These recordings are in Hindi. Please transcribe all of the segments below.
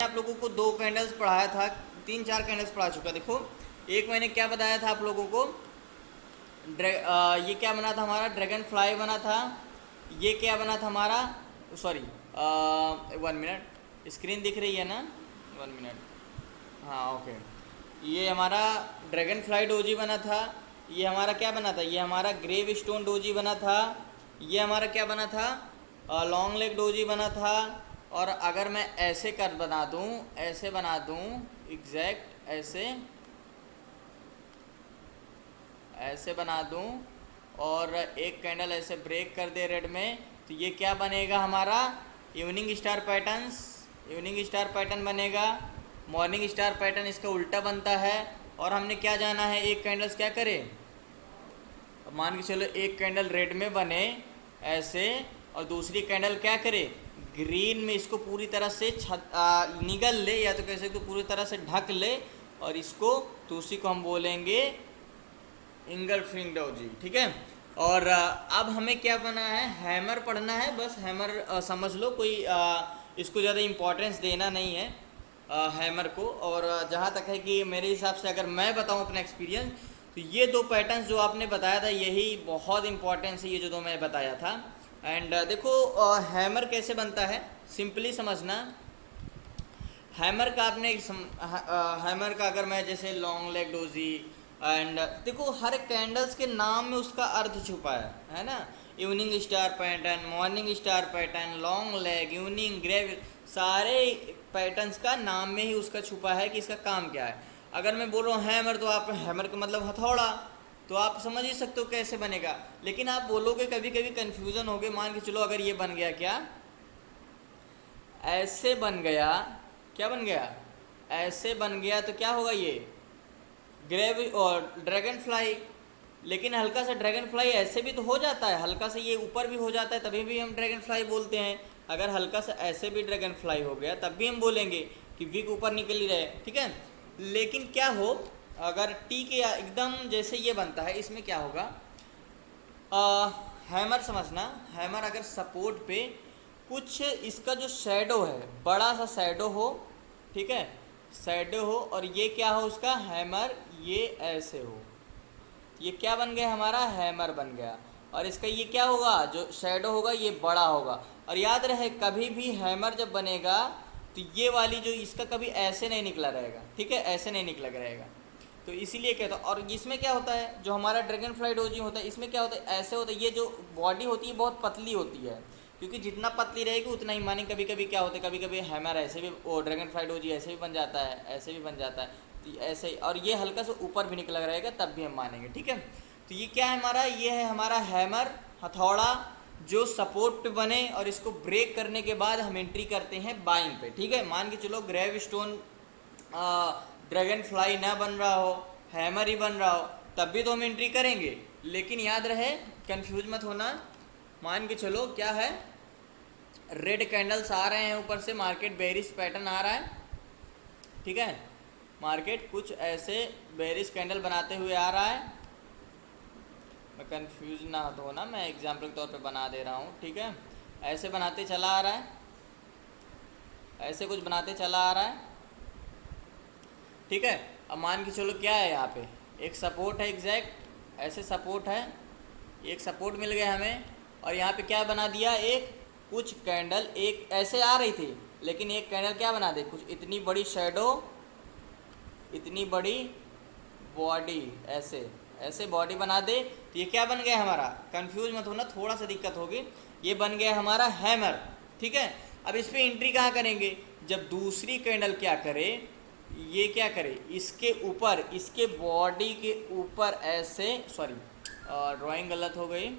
आप लोगों को दो कैंडल्स पढ़ाया था, तीन चार कैंडल्स पढ़ा चुका। देखो एक मैंने क्या बताया था आप लोगों को, ये क्या बना था हमारा, ड्रैगन फ्लाई बना था। ये क्या बना था हमारा, सॉरी 1 मिनट, स्क्रीन दिख रही है ना, 1 मिनट, हाँ ओके। ये हमारा ड्रैगन फ्लाई डोजी बना था। ये हमारा क्या बना था, ये हमारा ग्रेव स्टोन डोजी बना था। ये हमारा क्या बना था, लॉन्ग लेग डोजी बना था। और अगर मैं ऐसे कर बना दूं, ऐसे बना दूं, एग्जैक्ट ऐसे ऐसे बना दूं और एक कैंडल ऐसे ब्रेक कर दे रेड में, तो ये क्या बनेगा हमारा, evening star patterns, evening star pattern बनेगा। मॉर्निंग स्टार पैटर्न इसका उल्टा बनता है। और हमने क्या जाना है, एक कैंडल्स क्या करे, मान के चलो एक कैंडल रेड में बने ऐसे, और दूसरी कैंडल क्या करे, ग्रीन में इसको पूरी तरह से निगल ले, या तो कैसे तो पूरी तरह से ढक ले, और इसको तो उसी को हम बोलेंगे इंगल्फिंग डोजी, ठीक है। और अब हमें क्या बना है, हैमर पढ़ना है, बस हैमर समझ लो, कोई इसको ज़्यादा इम्पोर्टेंस देना नहीं है हैमर को। और जहाँ तक है कि मेरे हिसाब से अगर मैं बताऊँ अपना एक्सपीरियंस, तो ये दो पैटर्न्स जो आपने बताया था यही बहुत इंपॉर्टेंस है, ये जो दो मैं बताया था। एंड देखो हैमर कैसे बनता है, सिंपली समझना। हैमर का आपने हैमर का अगर मैं जैसे लॉन्ग लेग डोजी, एंड देखो हर कैंडल्स के नाम में उसका अर्थ छुपा है ना। Evening star pattern, morning star pattern, long leg, evening grave, सारे पैटर्न्स का नाम में ही उसका छुपा है कि इसका काम क्या है। अगर मैं बोल रहा हूँ हैमर, तो आप हैमर का मतलब हथौड़ा, तो आप समझ ही सकते हो कैसे बनेगा। लेकिन आप बोलोगे कभी कभी कन्फ्यूज़न हो गए, मान के चलो अगर ये बन गया, क्या ऐसे बन गया, क्या बन गया, ऐसे बन गया, तो क्या होगा ये ग्रेव और ड्रैगन फ्लाई। लेकिन हल्का सा ड्रैगन फ्लाई ऐसे भी तो हो जाता है, हल्का सा ये ऊपर भी हो जाता है, तभी भी हम ड्रैगन फ्लाई बोलते हैं। अगर हल्का सा ऐसे भी ड्रैगन फ्लाई हो गया तब भी हम बोलेंगे कि विग ऊपर निकल ही रहे, ठीक है। लेकिन क्या हो, अगर टी के एकदम जैसे ये बनता है, इसमें क्या होगा, हैमर समझना, हैमर अगर सपोर्ट पे कुछ इसका जो शैडो है, बड़ा सा शैडो हो, ठीक है, शैडो हो, और ये क्या हो उसका हैमर, ये ऐसे हो, ये क्या बन गया हमारा, हैमर बन गया। और इसका ये क्या होगा, जो शैडो होगा ये बड़ा होगा। और याद रहे कभी भी हैमर जब बनेगा तो ये वाली जो इसका कभी ऐसे नहीं निकला रहेगा, ठीक है, ऐसे नहीं निकला रहेगा। तो इसीलिए कहता हूँ। और इसमें क्या होता है, जो हमारा ड्रैगन फ्लाई डोजी होता है, इसमें क्या होता है, ऐसे होता है, ये जो बॉडी होती है बहुत पतली होती है, क्योंकि जितना पतली रहेगी उतना ही माने। कभी कभी क्या होता है, कभी कभी हैमर ऐसे भी, वो ड्रैगन फ्लाई डोजी ऐसे भी बन जाता है, ऐसे भी बन जाता है, तो ऐसे ही, और ये हल्का सा ऊपर भी निकला रहेगा तब भी हम मानेंगे, ठीक है। तो ये क्या है हमारा, ये है हमारा हैमर, हथौड़ा, जो सपोर्ट पे बने, और इसको ब्रेक करने के बाद हम एंट्री करते हैं बाइंग पे, ठीक है। मान के चलो ग्रेव स्टोन ड्रैगन फ्लाई ना बन रहा हो, हैमर ही बन रहा हो, तब भी तो हम एंट्री करेंगे। लेकिन याद रहे, कंफ्यूज मत होना। मान के चलो क्या है, रेड कैंडल्स आ रहे हैं ऊपर से, मार्केट बेरिश पैटर्न आ रहा है, ठीक है, मार्केट कुछ ऐसे बेरिश कैंडल बनाते हुए आ रहा है। मैं कंफ्यूज ना हो ना, मैं एग्जाम्पल के तौर पे बना दे रहा हूँ, ठीक है। ऐसे बनाते चला आ रहा है, ऐसे कुछ बनाते चला आ रहा है, ठीक है। अब मान के चलो क्या है, यहाँ पे एक सपोर्ट है, एग्जैक्ट ऐसे सपोर्ट है, एक सपोर्ट मिल गया हमें। और यहाँ पे क्या बना दिया, एक कुछ कैंडल एक ऐसे आ रही थी, लेकिन एक कैंडल क्या बना दे, कुछ इतनी बड़ी शैडो, इतनी बड़ी बॉडी, ऐसे ऐसे बॉडी बना दे। तो ये क्या बन गया हमारा, कंफ्यूज मत होना, थोड़ा सा दिक्कत होगी, ये बन गया हमारा हैमर, ठीक है। अब इस पर एंट्री कहाँ करेंगे, जब दूसरी कैंडल क्या करे, ये क्या करे, इसके ऊपर, इसके बॉडी के ऊपर ऐसे, सॉरी ड्राइंग गलत हो गई,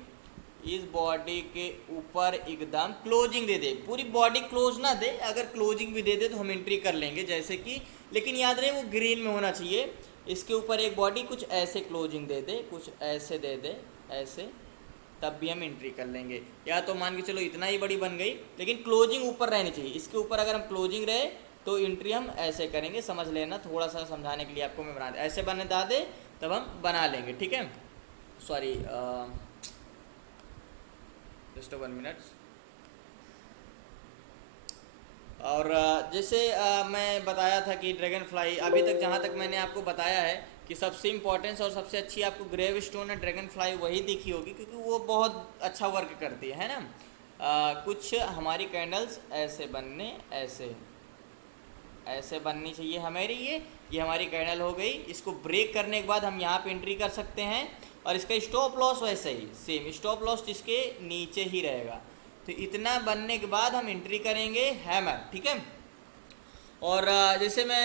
इस बॉडी के ऊपर एकदम क्लोजिंग दे दे, पूरी बॉडी क्लोज ना दे, अगर क्लोजिंग भी दे दे तो हम एंट्री कर लेंगे जैसे कि। लेकिन याद रहे वो ग्रीन में होना चाहिए। इसके ऊपर एक बॉडी कुछ ऐसे क्लोजिंग दे दे, कुछ ऐसे दे दे, ऐसे, तब भी हम एंट्री कर लेंगे। या तो मान के चलो इतना ही बड़ी बन गई, लेकिन क्लोजिंग ऊपर रहनी चाहिए, इसके ऊपर अगर हम क्लोजिंग रहे तो एंट्री हम ऐसे करेंगे, समझ लेना। थोड़ा सा समझाने के लिए आपको मैं बना दे, ऐसे बना दे तब हम बना लेंगे, ठीक है। Sorry just 1 minute. और जैसे मैं बताया था कि ड्रैगन फ्लाई, अभी तक जहाँ तक मैंने आपको बताया है कि सबसे इम्पोर्टेंस और सबसे अच्छी आपको ग्रेव स्टोन है ड्रैगन फ्लाई वही दिखी होगी, क्योंकि वो बहुत अच्छा वर्क करती है ना। कुछ हमारी कैंडल्स ऐसे बनने, ऐसे ऐसे बननी चाहिए हमारी। ये हमारी कैंडल हो गई। इसको ब्रेक करने के बाद हम यहाँ पे एंट्री कर सकते हैं, और इसका स्टॉप लॉस वैसे ही सेम स्टॉप लॉस इसके नीचे ही रहेगा। तो इतना बनने के बाद हम एंट्री करेंगे हैमर, ठीक है। और जैसे मैं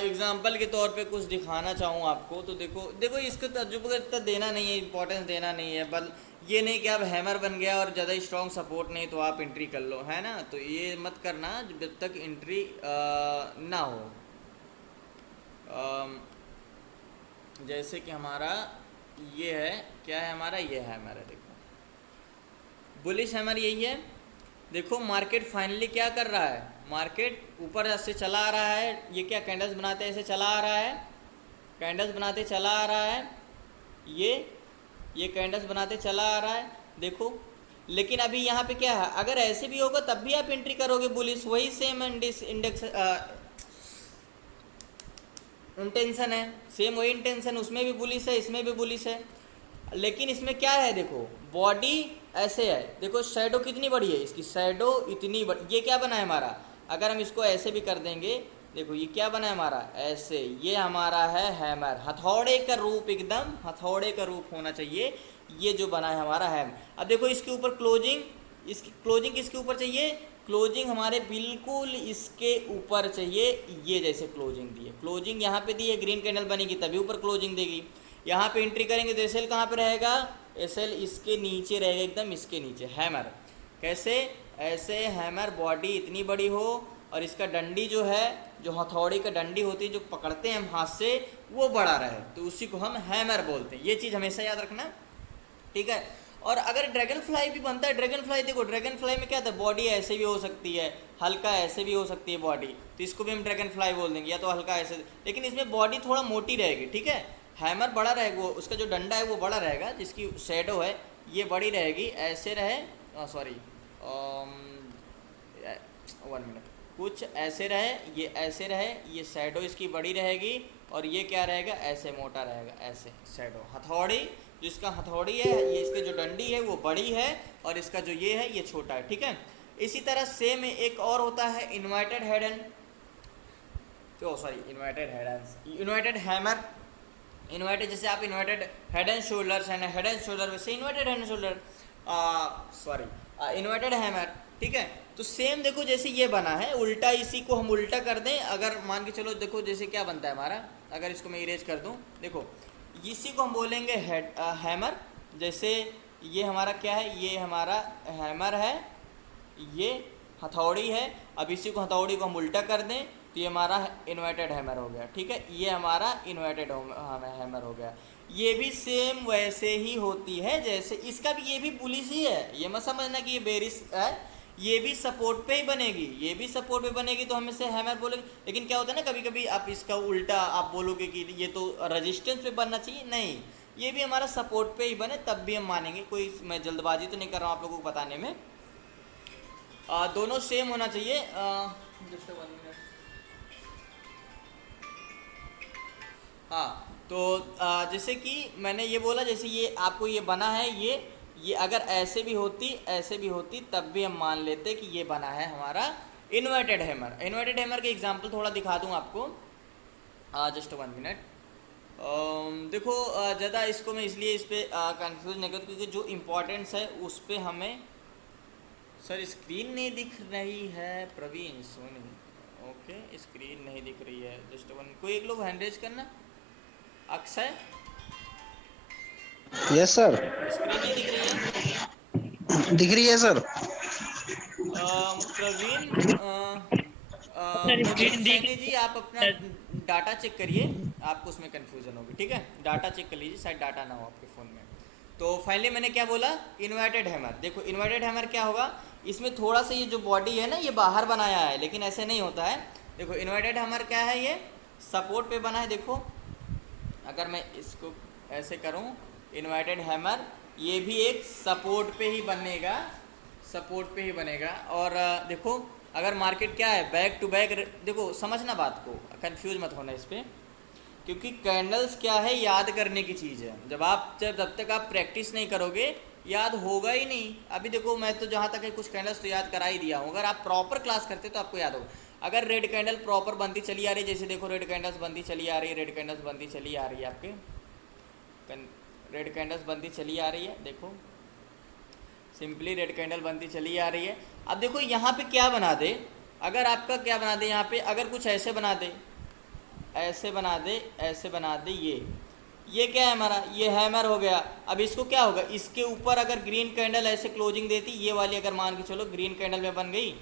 एग्जांपल के तौर पे कुछ दिखाना चाहूँ आपको, तो देखो देखो इसको तजुर्बे का इतना देना नहीं है, इंपॉर्टेंस देना नहीं है, बल ये नहीं कि आप हैमर बन गया और ज़्यादा स्ट्रॉन्ग सपोर्ट नहीं तो आप एंट्री कर लो, है ना। तो ये मत करना जब तक एंट्री ना हो। अम, जैसे कि हमारा ये है, क्या है हमारा, ये हैमर है, देखो बुलिश हैमर यही है। देखो मार्केट फाइनली क्या कर रहा है, मार्केट ऊपर से चला आ रहा है। ये क्या कैंडल्स बनाते ऐसे चला आ रहा है, कैंडल्स बनाते चला आ रहा है, ये कैंडल्स बनाते चला आ रहा है, देखो। लेकिन अभी यहाँ पे क्या है, अगर ऐसे भी होगा तब भी आप एंट्री करोगे बुलिश, वही सेम इंडेक्स इंटेंशन है, सेम वही इंटेंशन, उसमें भी बुलिश है इसमें भी बुलिश है। लेकिन इसमें क्या है, देखो बॉडी ऐसे है, देखो शैडो कितनी बड़ी है इसकी, शैडो इतनी बड़ी। ये क्या बना है हमारा, अगर हम इसको ऐसे भी कर देंगे, देखो ये क्या बना है हमारा ऐसे, ये हमारा है हैमर, हथौड़े का रूप, एकदम हथौड़े का रूप होना चाहिए। ये जो बना है हमारा हैम। अब देखो इसके ऊपर क्लोजिंग, इसकी क्लोजिंग किसके ऊपर चाहिए, क्लोजिंग हमारे बिल्कुल इसके ऊपर चाहिए। ये जैसे क्लोजिंग दी है, क्लोजिंग यहाँ पे दी है, ग्रीन कैंडल बनेगी तभी ऊपर क्लोजिंग देगी। यहाँ पे एंट्री करेंगे तो एसएल कहाँ पे रहेगा, एसएल इसके नीचे रहेगा, एकदम इसके नीचे हैमर। कैसे, ऐसे हैमर बॉडी इतनी बड़ी हो और इसका डंडी जो है, जो हथौड़ी का डंडी होती है जो पकड़ते हैं हम हाथ से, वो बड़ा रहे, तो उसी को हम हैमर बोलते हैं। ये चीज़ हमेशा याद रखना, ठीक है। और अगर ड्रैगन फ्लाई भी बनता है, ड्रैगन फ्लाई देखो, ड्रैगन फ्लाई में क्या था, बॉडी ऐसे भी हो सकती है, हल्का ऐसे भी हो सकती है बॉडी, तो इसको भी हम ड्रैगन फ्लाई बोल देंगे, या तो हल्का ऐसे, लेकिन इसमें बॉडी थोड़ा मोटी रहेगी, ठीक है। हैमर बड़ा रहेगा, वो उसका जो डंडा है वो बड़ा रहेगा, जिसकी शेडो है ये बड़ी रहेगी, ऐसे रहे, सॉरी 1 मिनट, कुछ ऐसे रहे, ये ऐसे रहे, ये शेडो इसकी बड़ी रहेगी, और ये क्या रहेगा, ऐसे मोटा रहेगा, ऐसे शेडो हथौड़ी, जिसका हथौड़ी है, ये इसके जो डंडी है वो बड़ी है, और इसका जो ये है ये छोटा है, ठीक है। इसी तरह सेम एक और होता है inverted head and, inverted head and, inverted hammer. Inverted, जैसे आप इन्वर्टेड हेड एंड शोल्डर्स है ना, हेड एंड शोल्डर, वैसे inverted head and shoulder, inverted hammer, ठीक है। तो सेम देखो जैसे ये बना है उल्टा, इसी को हम उल्टा कर दें, अगर मान के चलो, देखो जैसे क्या बनता है हमारा, अगर इसको मैं इरेज कर दूं, देखो इसी को हम बोलेंगे हेड हैमर। जैसे ये हमारा क्या है, ये हमारा हैमर है, ये हथौड़ी है, अब इसी को हथौड़ी को हम उल्टा कर दें तो ये हमारा इन्वर्टेड हैमर हो गया, ठीक है। ये हमारा इन्वर्टेड हैमर हो गया। ये भी सेम वैसे ही होती है जैसे इसका भी, ये भी पुलिस ही है, ये मत समझना कि ये बेरिस है, ये भी सपोर्ट पे ही बनेगी, ये भी सपोर्ट पे बनेगी, तो हम इसे हैमर बोलेंगे। लेकिन क्या होता है ना, कभी कभी आप इसका उल्टा आप बोलोगे कि ये तो रेजिस्टेंस पे बनना चाहिए, नहीं, ये भी हमारा सपोर्ट पे ही बने तब भी हम मानेंगे। कोई मैं जल्दबाजी तो नहीं कर रहा हूँ आप लोगों को बताने में, दोनों सेम होना चाहिए। जस्ट 1 मिनट, हाँ। तो जैसे कि मैंने ये बोला, जैसे ये आपको ये बना है, ये अगर ऐसे भी होती तब भी हम मान लेते कि ये बना है हमारा इन्वर्टेड हैमर। इन्वर्टेड हैमर के एग्जांपल थोड़ा दिखा दूँ आपको, जस्ट 1 मिनट। देखो ज़्यादा इसको मैं इसलिए इस पर कन्फ्यूज नहीं करता, क्योंकि जो इम्पोर्टेंस है उस पर हमें, सर स्क्रीन नहीं दिख रही है प्रवीण सोनी, ओके स्क्रीन नहीं दिख रही है, जस्ट 1, कोई एक लोग हैंड रेज करना, अक्षय, यस सर, स्क्रीन नहीं दिख रही है, दिख रही है sir. Praveen, sir Praveen screen Saini ji, आप अपना सर डाटा चेक करिए, आपको उसमें कन्फ्यूज़न होगी, ठीक है। डाटा चेक कर लीजिए, शायद डाटा ना हो आपके फ़ोन में। तो फाइनली मैंने क्या बोला, इन्वर्टेड हैमर। देखो इन्वर्टेड हैमर क्या होगा, इसमें थोड़ा सा ये जो बॉडी है ना ये बाहर बनाया है, लेकिन ऐसे नहीं होता है। देखो इन्वर्टेड हैमर क्या है, ये सपोर्ट पे बना है। देखो अगर मैं इसको ऐसे करूं, इन्वर्टेड हैमर, ये भी एक सपोर्ट पे ही बनेगा, सपोर्ट पे ही बनेगा। और देखो अगर मार्केट क्या है, बैक टू बैक, देखो समझना बात को, कंफ्यूज मत होना इस पे, क्योंकि कैंडल्स क्या है, याद करने की चीज़ है। जब तक आप प्रैक्टिस नहीं करोगे याद होगा ही नहीं। अभी देखो मैं तो जहाँ तक है कुछ कैंडल्स तो याद करा ही दिया हूँ, अगर आप प्रॉपर क्लास करते तो आपको याद होगा। अगर रेड कैंडल प्रॉपर बनती चली आ रही है, जैसे देखो रेड कैंडल्स बनती चली आ रही है, रेड कैंडल्स बनती चली आ रही है आपके, रेड कैंडल्स बनती चली आ रही है, देखो सिंपली रेड कैंडल बनती चली आ रही है। अब देखो यहाँ पे क्या बना दे, अगर आपका क्या बना दे, यहाँ पे अगर कुछ ऐसे बना दे, ऐसे बना दे, ऐसे बना दे, ये क्या है हमारा, ये हैमर हो गया। अब इसको क्या होगा, इसके ऊपर अगर ग्रीन कैंडल ऐसे क्लोजिंग देती, ये वाली अगर मान के चलो ग्रीन कैंडल में बन गई,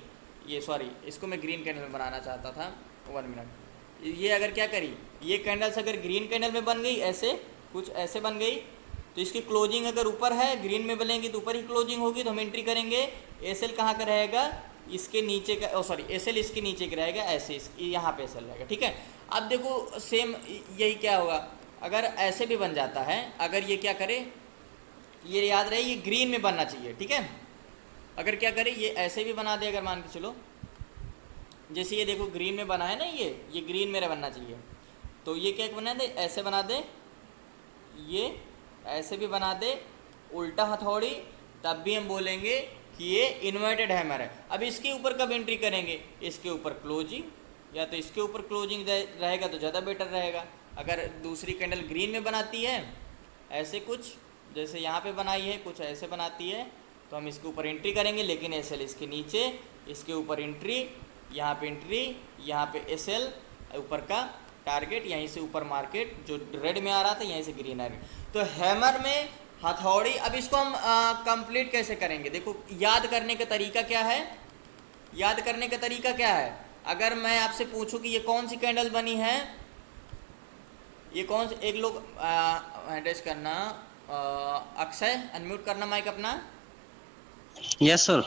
ये सॉरी इसको मैं ग्रीन कैंडल में बनाना चाहता था, 1 मिनट, ये अगर क्या करी, ये कैंडल्स अगर ग्रीन कैंडल में बन गई, ऐसे कुछ ऐसे बन गई, तो इसकी क्लोजिंग अगर ऊपर है, ग्रीन में बनेगी तो ऊपर ही क्लोजिंग होगी, तो हम एंट्री करेंगे। एस एल कहाँ का रहेगा, इसके नीचे का, सॉरी एस एल इसके नीचे का रहेगा, ऐसे यहाँ पे एस एल रहेगा, ठीक है। अब देखो सेम यही क्या होगा, अगर ऐसे भी बन जाता है, अगर ये क्या करे, ये याद रहे ये ग्रीन में बनना चाहिए, ठीक है। अगर क्या करे, ये ऐसे भी बना दे, अगर मान के चलो जैसे ये देखो ग्रीन में बना है ना, ये ग्रीन में बनना चाहिए, तो ये क्या बना दे, ऐसे बना दे, ये ऐसे भी बना दे, उल्टा हथौड़ी, तब भी हम बोलेंगे कि ये इन्वर्टेड हैमर है। अब इसके ऊपर कब एंट्री करेंगे, इसके ऊपर क्लोजिंग, या तो इसके ऊपर क्लोजिंग रहेगा तो ज़्यादा बेटर रहेगा। अगर दूसरी कैंडल ग्रीन में बनाती है, ऐसे कुछ जैसे यहाँ पे बनाई है, कुछ ऐसे बनाती है, तो हम इसके ऊपर एंट्री करेंगे, लेकिन एस एल इसके नीचे, इसके ऊपर एंट्री, यहाँ पे एंट्री, यहाँ पे एस एल, ऊपर का टारगेट, यहीं से ऊपर मार्केट, जो रेड में आ रहा था यहीं से ग्रीन आ रही। तो हैमर में हथौड़ी, अब इसको हम कंप्लीट कैसे करेंगे, देखो याद करने का तरीका क्या है, याद करने का तरीका क्या है। अगर मैं आपसे पूछूं कि ये कौन सी कैंडल बनी है, ये कौन से, एक लोग एड्रेस करना, अक्षय अनम्यूट करना माइक अपना। Yes sir.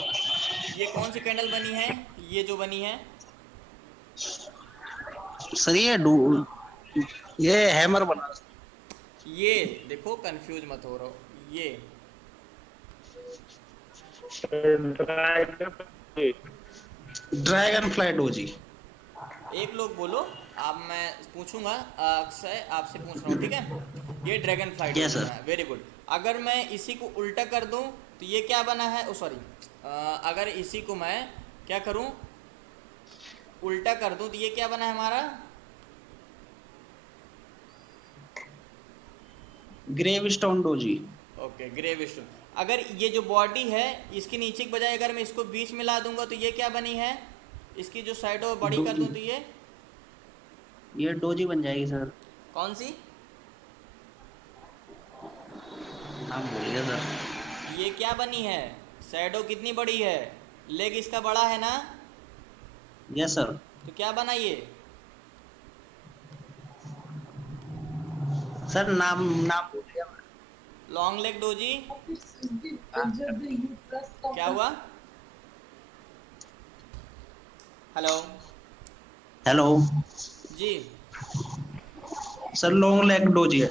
ये कौन सी कैंडल बनी है, ये जो बनी है, सर ये हैमर बना। ये देखो कंफ्यूज मत हो रहा हो, ये ड्रैगन फ्लाई डोजी। एक लोग बोलो, अब मैं पूछूंगा, अक्षय आपसे पूछ रहा हूँ, ठीक है। ये ड्रैगन फ्लाइट यस बना सर। है, वेरी गुड। अगर मैं इसी को उल्टा कर दूं तो ये क्या बना है, ओ सॉरी, अगर इसी को मैं क्या करूं, उल्टा कर दूं तो ये क्या बना है हमारा, gravestone doji. Okay gravestone. अगर ये जो बॉडी है इसके नीचे के बजाय अगर मैं इसको बीच में ला दूंगा तो ये क्या बनी है, इसकी जो साइड और बड़ी कर दूं तो ये डोजी बन जाएगी सर। कौन सी, आप बोलिए सर। ये क्या बनी है, शैडो कितनी बड़ी है, लेग इसका बड़ा है ना, यस सर। तो क्या बना ये, सर नाम नाम बोलिए। Long leg doji. क्या हुआ, हेलो हेलो जी, सर, लॉन्ग लेग डोजी है।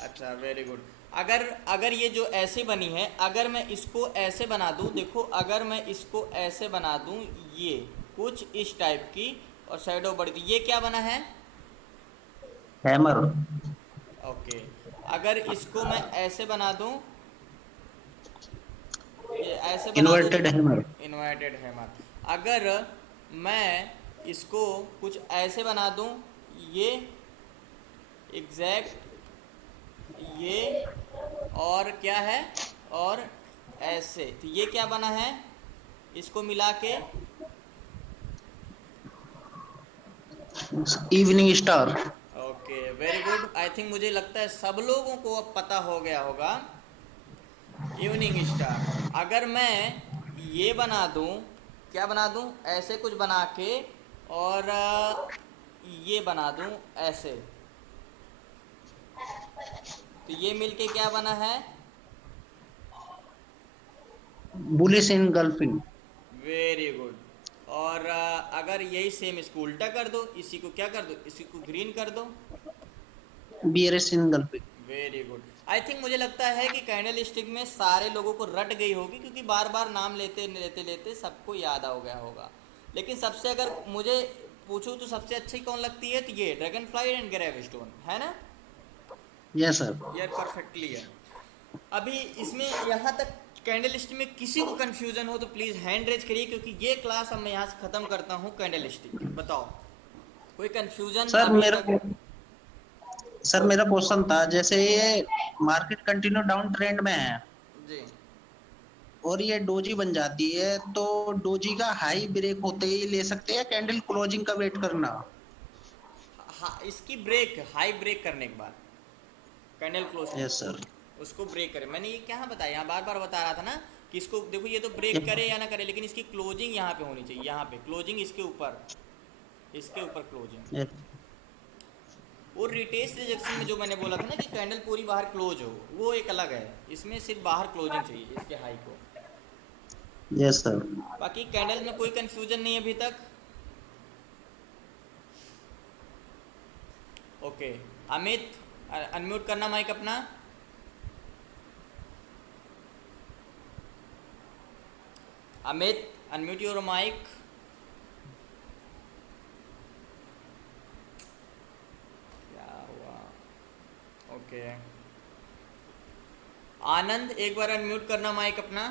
अच्छा वेरी गुड। अगर अगर ये जो ऐसे बनी है, अगर मैं इसको ऐसे बना दूं, देखो अगर मैं इसको ऐसे बना दूं, ये कुछ इस टाइप की, और शैडो बड़ी, तो ये क्या बना है, हैमर। ओके। अगर इसको मैं ऐसे बना दूं, ये ऐसे बना दूं, इन्वर्टेड हैमर। Inverted hammer. अगर मैं इसको कुछ ऐसे बना दूं, ये एग्जैक्ट, ये और क्या है, और ऐसे, तो ये क्या बना है, इसको मिला के evening star. Okay very good. I think मुझे लगता है सब लोगों को अब पता हो गया होगा, इवनिंग स्टार। अगर मैं ये बना दूं, क्या बना दूं, ऐसे कुछ बना के, और ये बना दूं ऐसे, तो ये मिलके क्या बना है, बुलिश इनगल्फिंग। Very good. और अगर यही सेम इसको उल्टा कर दो, इसी को क्या कर दो, इसी को ग्रीन कर दो, bearish engulfing. Very good. I think मुझे लगता है कि कैंडल स्टिक में सारे लोगों को रट गई होगी, क्योंकि बार बार नाम लेते लेते लेते सबको याद हो गया होगा। लेकिन सबसे अगर मुझे पूछूं तो सबसे अच्छी कौन लगती है, तो ये ड्रैगन फ्लाई एंड ग्रेवस्टोन है ना। Yes sir. यार परफेक्टली है। अभी इसमें यहाँ तक कैंडल स्टिक में किसी को कंफ्यूजन हो तो प्लीज़ हैंड रेज करिए, क्योंकि ये क्लास अब मैं यहाँ से ख़त्म करता हूँ कैंडल स्टिक। बताओ कोई कंफ्यूजन सर अभी मेरा तक। सर बोल मेरा क्वेश्चन था, जैसे ये मार्केट कंटिन्यू डाउन ट्रेंड में है जी। और ये डोजी बन जाती है, तो डोजी का हाई ब्रेक होते ही ले सकते हैं या कैंडल क्लोजिंग का वेट करना? हाँ, इसकी ब्रेक हाई ब्रेक करने के बाद कैंडल क्लोज यस होगी, सर। उसको ब्रेक करे। मैंने ये क्या बताया, यहाँ बार बार बता रहा था ना कि इसको देखो, ये तो ब्रेक करे या ना करे, लेकिन इसकी क्लोजिंग यहाँ पे होनी चाहिए, यहाँ पे क्लोजिंग इसके ऊपर, इसके ऊपर क्लोजिंग। और रिटेस्ट रिजेक्शन में जो मैंने बोला था ना कि कैंडल पूरी बाहर क्लोज हो, वो एक अलग है। इसमें सिर्फ बाहर क्लोजिंग चाहिए इसके हाई को। Yes sir. बाकी कैंडल में कोई कंफ्यूजन नहीं है अभी तक। ओके, अमित अनम्यूट करना माइक अपना। Amit unmute your mic. क्या हुआ? ओके, आनंद एक बार अनम्यूट करना माइक अपना।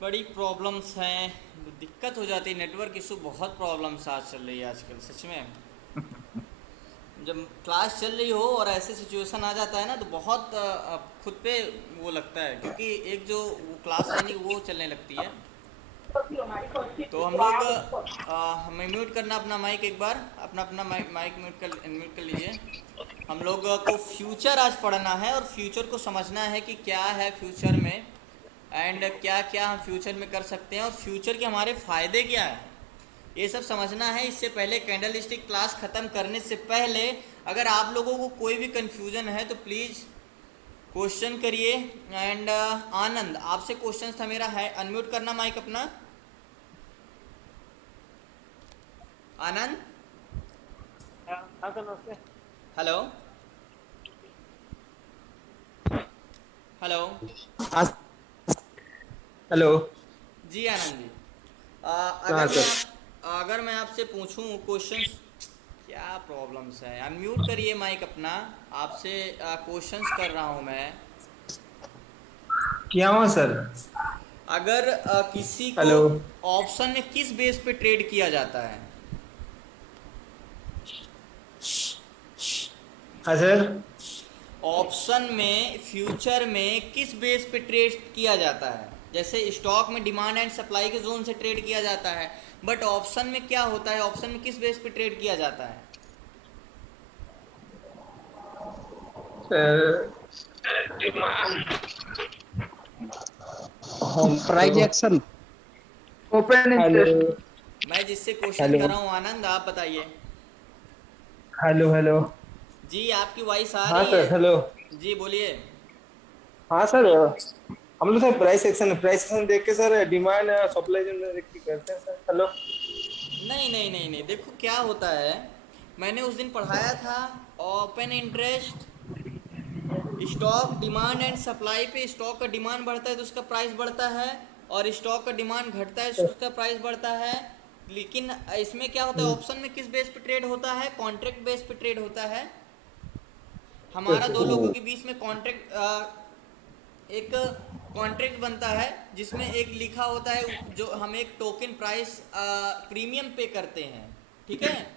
बड़ी प्रॉब्लम्स हैं, दिक्कत हो जाती है, नेटवर्क इशू बहुत प्रॉब्लम्स आज चल रही है आजकल सच में। जब क्लास चल रही हो और ऐसे सिचुएशन आ जाता है ना, तो बहुत खुद पे वो लगता है, क्योंकि एक जो वो क्लास यानी वो चलने लगती है। तो हम लोग हमें म्यूट करना अपना माइक एक बार, अपना अपना माइक म्यूट कर लीजिए। हम लोग को फ्यूचर आज पढ़ना है और फ्यूचर को समझना है कि क्या है फ्यूचर में, एंड क्या क्या हम फ्यूचर में कर सकते हैं और फ्यूचर के हमारे फ़ायदे क्या हैं, ये सब समझना है। इससे पहले कैंडल स्टिक क्लास ख़त्म करने से पहले अगर आप लोगों को कोई भी कन्फ्यूज़न है तो प्लीज़ क्वेश्चन करिए। एंड आनंद आपसे क्वेश्चन था मेरा, है अनम्यूट करना माइक अपना। आनंद, हेलो हेलो। हेलो। जी आनंद जी, हाँ सर। अगर मैं आपसे पूछूं क्वेश्चंस, क्या प्रॉब्लम्स है, अनम्यूट करिए माइक अपना। आपसे क्वेश्चंस कर रहा हूं मैं। क्या हुआ सर? अगर किसी को हेलो। ऑप्शन में किस बेस पे ट्रेड किया जाता है? हाँ सर। ऑप्शन में, फ्यूचर में किस बेस पे ट्रेड किया जाता है? जैसे स्टॉक में डिमांड एंड सप्लाई के जोन से ट्रेड किया जाता है, बट ऑप्शन में क्या होता है? ऑप्शन में किस बेस पे ट्रेड किया जाता है? Sir price action. Open hello interest. मैं जिससे क्वेश्चन हेलो कर रहा हूँ, आनंद आप बताइए। Hello hello. जी आपकी वॉइस आ हाँ रही सर, हेलो। है। जी बोलिए। हाँ सर, हम लोग सर प्राइस एक्शन देख के सर डिमांड सप्लाई देख के करते हैं सर। हेलो। नहीं नहीं नहीं नहीं, देखो क्या होता है, मैंने उस दिन पढ़ाया था open interest, stock demand and supply पे। स्टॉक का डिमांड बढ़ता है तो उसका प्राइस बढ़ता है, और स्टॉक का डिमांड घटता है तो उसका प्राइस बढ़ता है। लेकिन इसमें क्या होता है, ऑप्शन में किस बेस पे ट्रेड होता है? कॉन्ट्रैक्ट बेस पे ट्रेड होता है। हमारा दो लोगों के बीच में एक कॉन्ट्रैक्ट बनता है, जिसमें एक लिखा होता है जो हम एक टोकन प्राइस प्रीमियम पे करते हैं, ठीक है।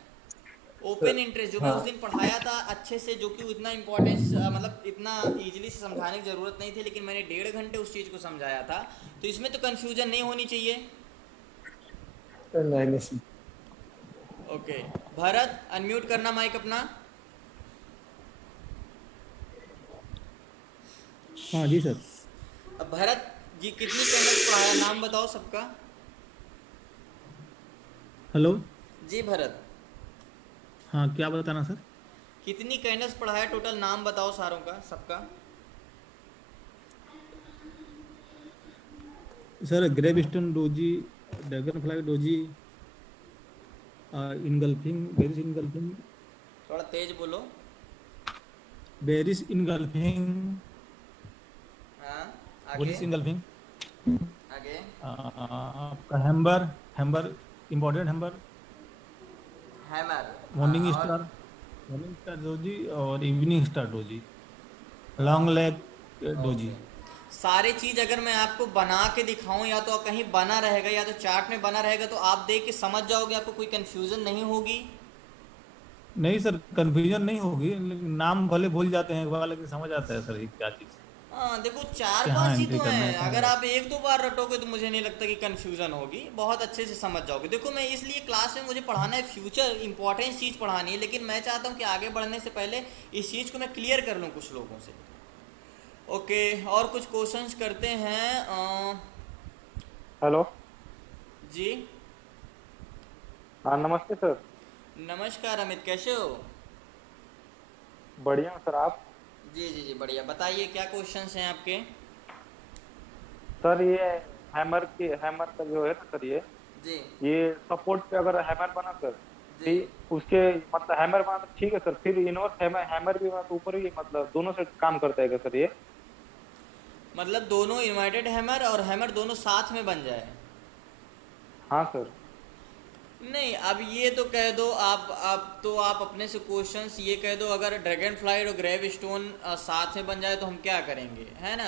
ओपन इंटरेस्ट जो मैं उस हाँ दिन पढ़ाया था अच्छे से, जो कि उतना इम्पोर्टेंस मतलब इतना इजीली से समझाने की ज़रूरत नहीं थी, लेकिन मैंने 1.5 घंटे उस चीज़ को समझाया था, तो इसमें तो कन्फ्यूजन नहीं होनी चाहिए। सर, नहीं नहीं सर। ओके, भरत अनम्यूट करना माइक अपना। हाँ जी सर। अब भरत जी कितनी कैंडल्स पढ़ाया, नाम बताओ सबका। हेलो। जी भरत, हाँ, क्या बताना सर? कितनी कैंडल्स पढ़ाया टोटल, नाम बताओ सारों का, सबका। Sir gravestone doji, dragonfly doji, engulfing, bearish engulfing, थोड़ा तेज बोलो। बेरिस इनगल्फिंग, हाँ, आगे बुलिस इनगल्फिंग, आगे। आपका हैम्बर, हैम्बर, इम्पोर्टेंट हैम्बर, हैमर, हाँ, मॉर्निंग और स्टार, मॉर्निंग स्टार डोजी और evening star doji, long leg doji. Okay. सारी चीज़ अगर मैं आपको बना के दिखाऊं, या तो कहीं बना रहेगा या तो चार्ट में बना रहेगा, तो आप देख के समझ जाओगे, आपको कोई कंफ्यूजन नहीं होगी। नहीं सर, कंफ्यूजन नहीं होगी, लेकिन नाम भले भूल जाते हैं एक बार, लेकिन समझ आता है सर ये क्या चीज़ हाँ देखो, चार कहाँ पांच ही एंट्री तो करना है, हैं, कहाँ अगर नहीं। आप एक दो बार रटोगे तो मुझे नहीं लगता कि कंफ्यूजन होगी, बहुत अच्छे से समझ जाओगे। देखो मैं इसलिए क्लास में मुझे पढ़ाना है, फ्यूचर इंपॉर्टेंट चीज़ पढ़ानी है, लेकिन मैं चाहता हूँ कि आगे बढ़ने से पहले इस चीज़ को मैं क्लियर कर लूँ कुछ लोगों से। ओके, और कुछ क्वेश्चंस करते हैं। हेलो। जी हाँ नमस्ते सर। नमस्कार अमित, कैसे हो? बढ़िया हूँ सर, आप? जी जी जी बढ़िया, बताइए क्या क्वेश्चंस हैं आपके। सर ये हैमर का जो है ना सर, जी ये सपोर्ट पे अगर हैमर बना सर, जी, ठीक उसके मतलब हैमर बना तो ठीक है सर, फिर इनवर्स हैमर हैमर भी बना तो ऊपर ही मतलब दोनों से काम करता है क्या सर ये? मतलब दोनों इन्वर्टेड हैमर और हैमर दोनों साथ में बन जाए? हाँ सर। नहीं, अब ये तो कह दो आप तो आप अपने से क्वेश्चंस ये कह दो, अगर ड्रैगन फ्लाइट और ग्रेव स्टोन साथ में बन जाए तो हम क्या करेंगे, है ना।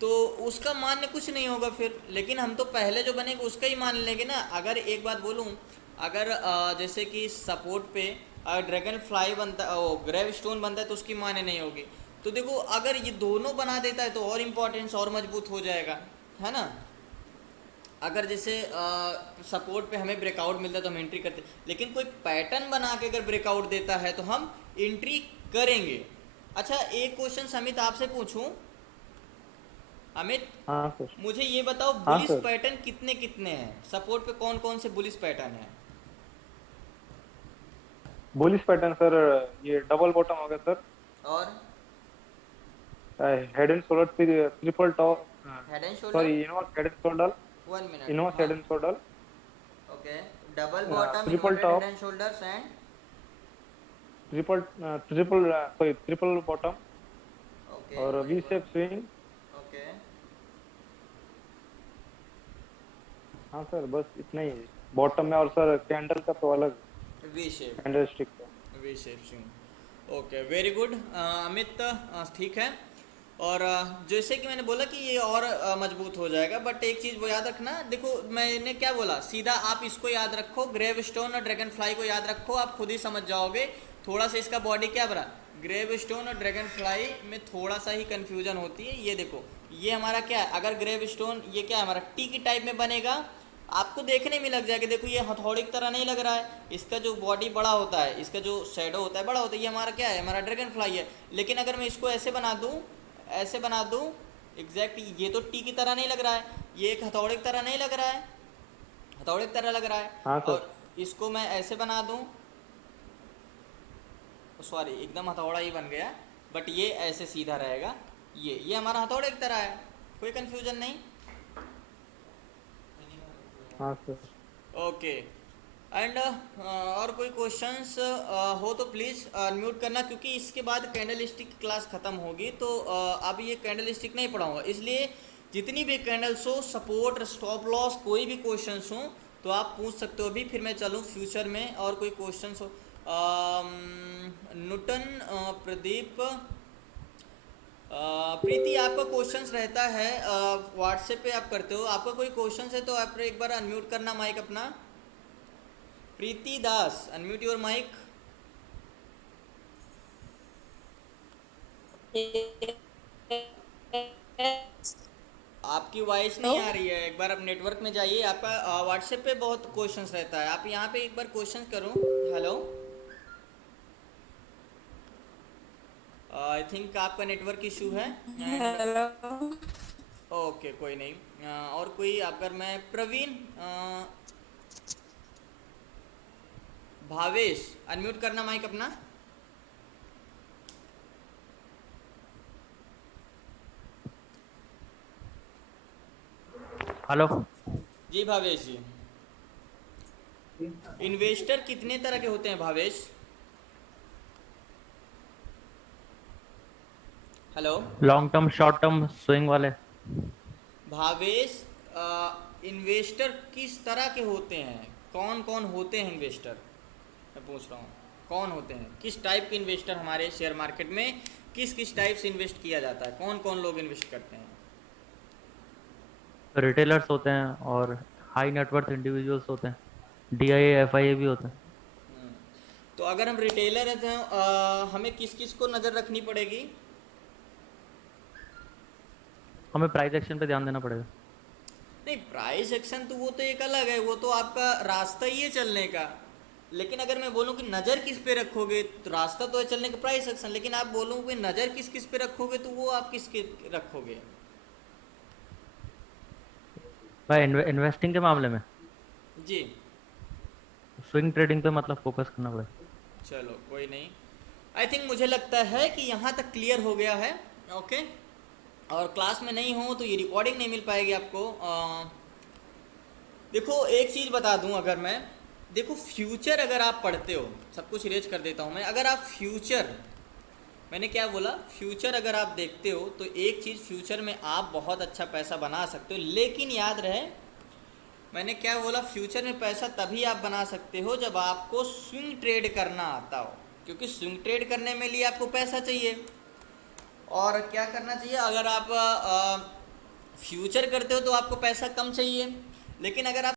तो उसका मान्य कुछ नहीं होगा फिर, लेकिन हम तो पहले जो बनेगा उसका ही मान लेंगे ना। अगर एक बात बोलूँ, अगर जैसे कि सपोर्ट पे अगर ड्रैगन फ्लाई बनता, ओ ग्रेव स्टोन बनता है, तो उसकी मान्य नहीं होगी। तो देखो, अगर ये दोनों बना देता है तो और इम्पोर्टेंस और मजबूत हो जाएगा, है ना। अगर जैसे सपोर्ट पे हमें ब्रेकआउट मिलता है तो हम एंट्री करते हैं, लेकिन कोई पैटर्न बना के अगर ब्रेकआउट देता है तो हम एंट्री करेंगे। अच्छा, एक क्वेश्चन अमित आपसे पूछूं। अमित, हाँ सर। मुझे ये बताओ, हाँ बुलिश सर। पैटर्न कितने कितने हैं सपोर्ट पे? कौन कौन से बुलिश पैटर्न है? बुलिश पैटर्न सर, ये डबल बॉटम हो गया सर, और हेड एंड शोल्डर, फिर triple top, head and shoulder, sorry inverse head and shoulder, 1 minute, inverse हाँ, head and shoulder, okay. Double bottom, triple inverted head top, and shoulders and triple triple sorry triple bottom, okay, और very V good, shape swing. Okay. हाँ सर, बस इतना ही है बॉटम में। और सर कैंडल का तो अलग, वी शेप, कैंडल स्टिक का। V shape swing, okay, very good Amit, ठीक है। और जैसे कि मैंने बोला कि ये और मजबूत हो जाएगा, बट एक चीज़ वो याद रखना। देखो मैंने क्या बोला, सीधा आप इसको याद रखो, ग्रेव स्टोन और ड्रैगन फ्लाई को याद रखो, आप खुद ही समझ जाओगे। थोड़ा सा इसका बॉडी क्या बना, ग्रेव स्टोन और ड्रैगन फ्लाई में थोड़ा सा ही कन्फ्यूजन होती है। ये देखो, ये हमारा क्या है, अगर ग्रेव स्टोन ये क्या है हमारा टी की टाइप में बनेगा, आपको देखने में लग जाएगा। देखो ये हथौड़ी की तरह नहीं लग रहा है, इसका जो बॉडी बड़ा होता है, इसका जो शेडो होता है बड़ा होता है, ये हमारा क्या है, हमारा ड्रैगन फ्लाई है। लेकिन अगर मैं इसको ऐसे बना दूँ, ऐसे बना दूँ एग्जैक्ट, ये तो टी की तरह नहीं लग रहा है, ये एक हथौड़े की तरह नहीं लग रहा है, हथौड़े की तरह लग रहा है। हाँ सर। और इसको मैं ऐसे बना दूँ, सॉरी एकदम हथौड़ा ही बन गया, बट ये ऐसे सीधा रहेगा, ये हमारा हथौड़े की तरह है, कोई कंफ्यूजन नहीं। हाँ सर। ओके एंड और कोई क्वेश्चंस हो तो प्लीज़ अनम्यूट करना, क्योंकि इसके बाद कैंडल स्टिक की क्लास ख़त्म होगी, तो अब ये कैंडल स्टिक नहीं पढ़ाऊँगा। इसलिए जितनी भी कैंडल्स हो, सपोर्ट, स्टॉप लॉस, कोई भी क्वेश्चंस हो तो आप पूछ सकते हो अभी, फिर मैं चलूँ फ्यूचर में। और कोई क्वेश्चंस हो, नुटन, प्रदीप, प्रीति, आपका क्वेश्चंस रहता है व्हाट्सएप पे आप करते हो, आपका कोई क्वेश्चंस है तो आप एक बार अनम्यूट करना माइक अपना। प्रीति दास, अनम्यूट योर माइक। आपकी वॉइस नहीं आ रही है, एक बार आप नेटवर्क में जाइए। आपका व्हाट्सएप पे बहुत क्वेश्चंस रहता है, आप यहाँ पे एक बार क्वेश्चन करो। हेलो, आई थिंक आपका नेटवर्क इशू है। हेलो। ओके कोई नहीं। और कोई, अगर मैं प्रवीण, भावेश, अनम्यूट करना माइक अपना। हेलो जी भावेश जी, इन्वेस्टर कितने तरह के होते हैं Bhavesh? Hello long term, short term, swing वाले। भावेश, इन्वेस्टर किस तरह के होते हैं, कौन कौन होते हैं इन्वेस्टर, मैं पूछ रहा हूँ कौन होते हैं, किस टाइप के इन्वेस्टर हमारे शेयर मार्केट में किस किस टाइप से इन्वेस्ट किया जाता है, कौन कौन लोग इन्वेस्ट करते हैं? रिटेलर्स होते हैं और हाई नेटवर्थ इंडिविजुअल्स होते हैं, DIA FIA भी होते हैं। तो अगर हम रिटेलर हैं तो हमें किस किस को नज़र रखनी पड़ेगी? हमें प्राइस एक्शन पे ध्यान देना पड़ेगा। नहीं, प्राइस एक्शन तो वो तो एक अलग है, वो तो आपका रास्ता ही है चलने का। लेकिन अगर मैं बोलूँ कि नज़र किस पे रखोगे, तो रास्ता तो है चलने का, प्राइस एक्शन। लेकिन आप बोलूँ कि नज़र किस किस पे रखोगे, तो वो आप किस रखोगे? भाई इन्वेस्टिंग के मामले में जी स्विंग ट्रेडिंग पे मतलब फोकस करना पड़ेगा। चलो कोई नहीं, आई थिंक मुझे लगता है कि यहाँ तक क्लियर हो गया है। ओके, और क्लास में नहीं हो तो ये रिकॉर्डिंग नहीं मिल पाएगी आपको। देखो एक चीज़ बता दूं, अगर मैं देखो फ्यूचर अगर आप पढ़ते हो, सब कुछ इरेज कर देता हूँ मैं, अगर आप फ्यूचर, मैंने क्या बोला, फ्यूचर अगर आप देखते हो तो एक चीज़, फ्यूचर में आप बहुत अच्छा पैसा बना सकते हो। लेकिन याद रहे मैंने क्या बोला, फ्यूचर में पैसा तभी आप बना सकते हो जब आपको स्विंग ट्रेड करना आता हो, क्योंकि स्विंग ट्रेड करने में लिए आपको पैसा चाहिए। और क्या करना चाहिए, अगर आप फ्यूचर करते हो तो आपको पैसा कम चाहिए, लेकिन अगर आप